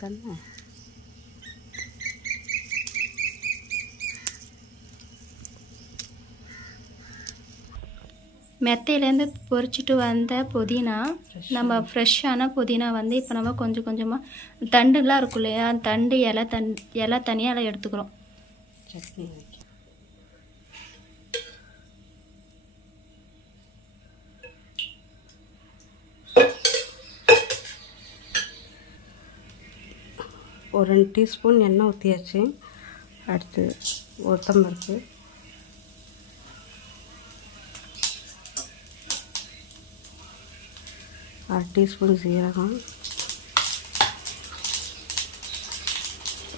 करना மெத்தையிலேருந்து பொறிச்சிட்டு வந்த புதினா நம்ம ஃப்ரெஷ்ஷான புதினா வந்து இப்போ நம்ம கொஞ்சம் கொஞ்சமாக தண்டுலாம் இருக்கும் இல்லையா தண்டு இலை தனியாக எடுத்துக்கிறோம். சட்னி ஒரு 2 டீஸ்பூன் எண்ணெய் ஊற்றியாச்சு. அடுத்து உளுத்தம்பருப்பு, அரை டீஸ்பூன் சீரகம்,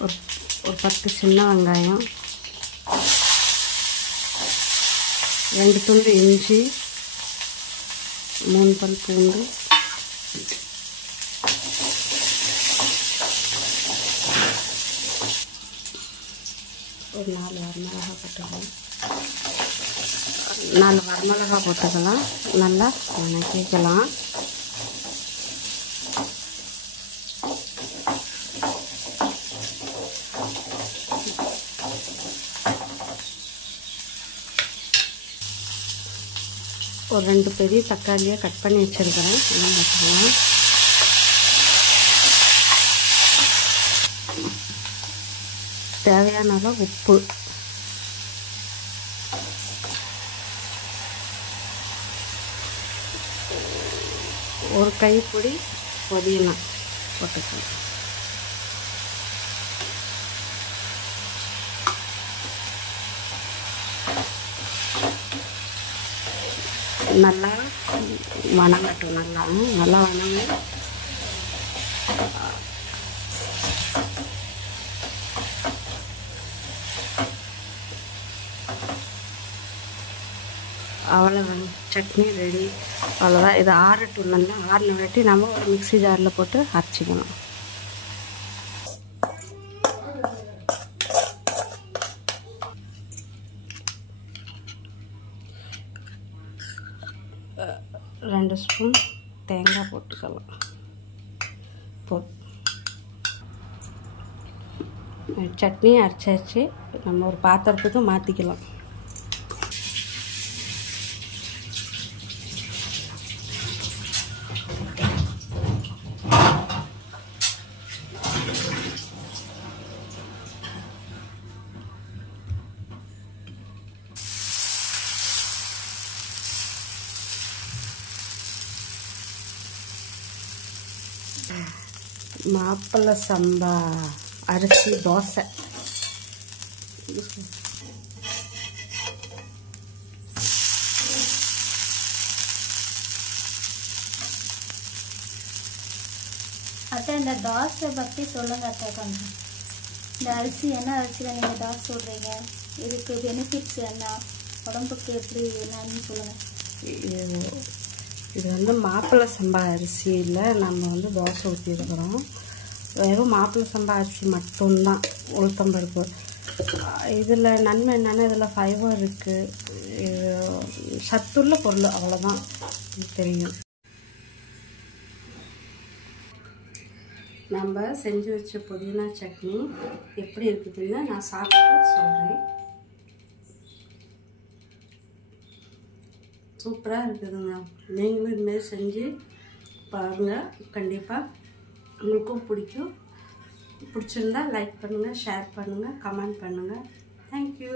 ஒரு 10 சின்ன வெங்காயம், 2 துண்டு இஞ்சி, 3 பல் பூண்டு, ஒரு 4 வரமிளகாய் போட்டுக்கலாம். 4 வரமிளகாய் போட்டுக்கலாம். நல்லா வதக்கிக்கலாம். ஒரு 2 பெரிய தக்காளியை கட் பண்ணி வச்சுருக்கிறேன். எல்லாம் போட்டுக்கலாம். தேவையான அளவு உப்பு, ஒரு கைப்பிடி புதினா போட்டுக்கலாம். நல்லா வணங்கட்டும். நல்லா வணங்க. அவ்வளோதான், சட்னி ரெடி. அவ்வளோதான். இது ஆறட்டும். நல்லா ஆறின வாட்டி நம்ம ஒரு மிக்ஸி ஜாரில் போட்டு அரைச்சிக்கணும். ரெண்டு ஸ்பூன் தேங்காய் போட்டுக்கலாம். சட்னி அரைச்சாச்சு. நம்ம ஒரு பாத்திரத்துக்கு மாற்றிக்கலாம். மாப்பிள்ளை சம்பா அரிசி தோசை. அத்தை இந்த தோசை பற்றி சொல்லுங்க அத்தை கொஞ்சம். இந்த அரிசி என்ன அரிசியில் நீங்கள் தோசை சொல்கிறீங்க? இதுக்கு பெனிஃபிட்ஸ் என்ன, உடம்புக்கு எப்படி என்னன்னு சொல்லுங்கள். இது வந்து மாப்பிள்ளை சம்பா அரிசியில் நம்ம வந்து தோசை ஊற்றிருக்கிறோம். வெறும் மாப்பிள்ளை சம்பா அரிசி மட்டும்தான், உளுத்தம்பருப்பு. இதில் நன்மை என்னென்னா இதில் ஃபைபர் இருக்குது, சத்துள்ள பொருள். அவ்வளோதான் தெரியும். நம்ம செஞ்சு வச்ச புதினா சட்னி எப்படி இருக்குதுன்னு நான் சாப்பிட்டு சொல்கிறேன். சூப்பராக இருக்குதுங்க. நீங்களும் இதுமாரி செஞ்சு பாருங்கள். கண்டிப்பாக உங்களுக்கும் பிடிக்கும். பிடிச்சிருந்தா லைக் பண்ணுங்கள், ஷேர் பண்ணுங்கள், கமெண்ட் பண்ணுங்கள். தேங்க்யூ.